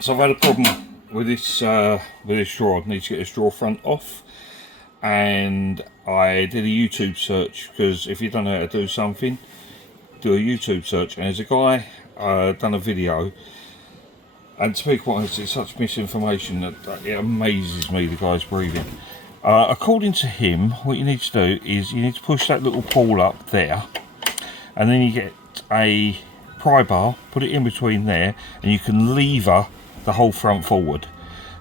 So I've had a problem with this drawer. I need to get this drawer front off, and I did a YouTube search, because if you don't know how to do something, do a YouTube search. And there's a guy done a video, and to be quite honest, it's such misinformation that it amazes me, the guy's breathing. According to him, what you need to do is you need to push that little pawl up there, and then you get a pry bar, put it in between there, and you can lever the whole front forward.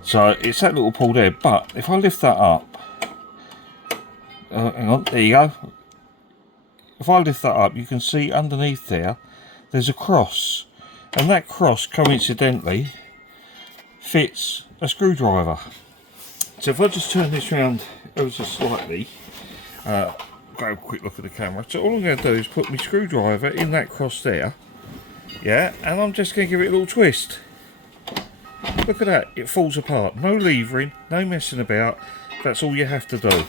So it's that little pawl there, but if I lift that up, hang on, there you go. If I lift that up, you can see underneath there, there's a cross, and that cross coincidentally fits a screwdriver. So if I just turn this round ever so slightly, go a quick look at the camera. So all I'm going to do is put my screwdriver in that cross there, yeah, and I'm just going to give it a little twist. Look at that, it falls apart. No levering, no messing about, that's all you have to do.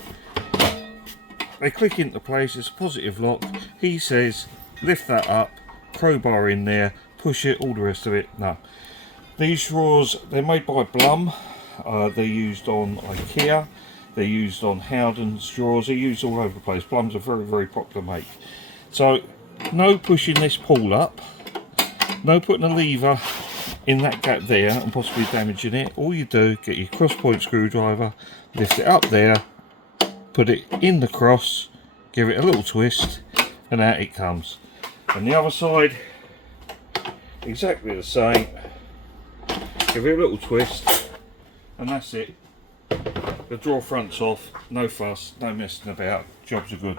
They click into place, it's a positive lock. He says, lift that up, crowbar in there, push it, all the rest of it. No. These drawers, they're made by Blum. They're used on Ikea, they're used on Howdens drawers, they're used all over the place. Blum's a very, very popular make. So, no pushing this pawl up, no putting a lever in that gap there and possibly damaging it. All you do, get your cross point screwdriver, lift it up there, put it in the cross, give it a little twist, and out it comes. And the other side, exactly the same. Give it a little twist, and that's it. The drawer front's off, no fuss, no messing about, jobs are good.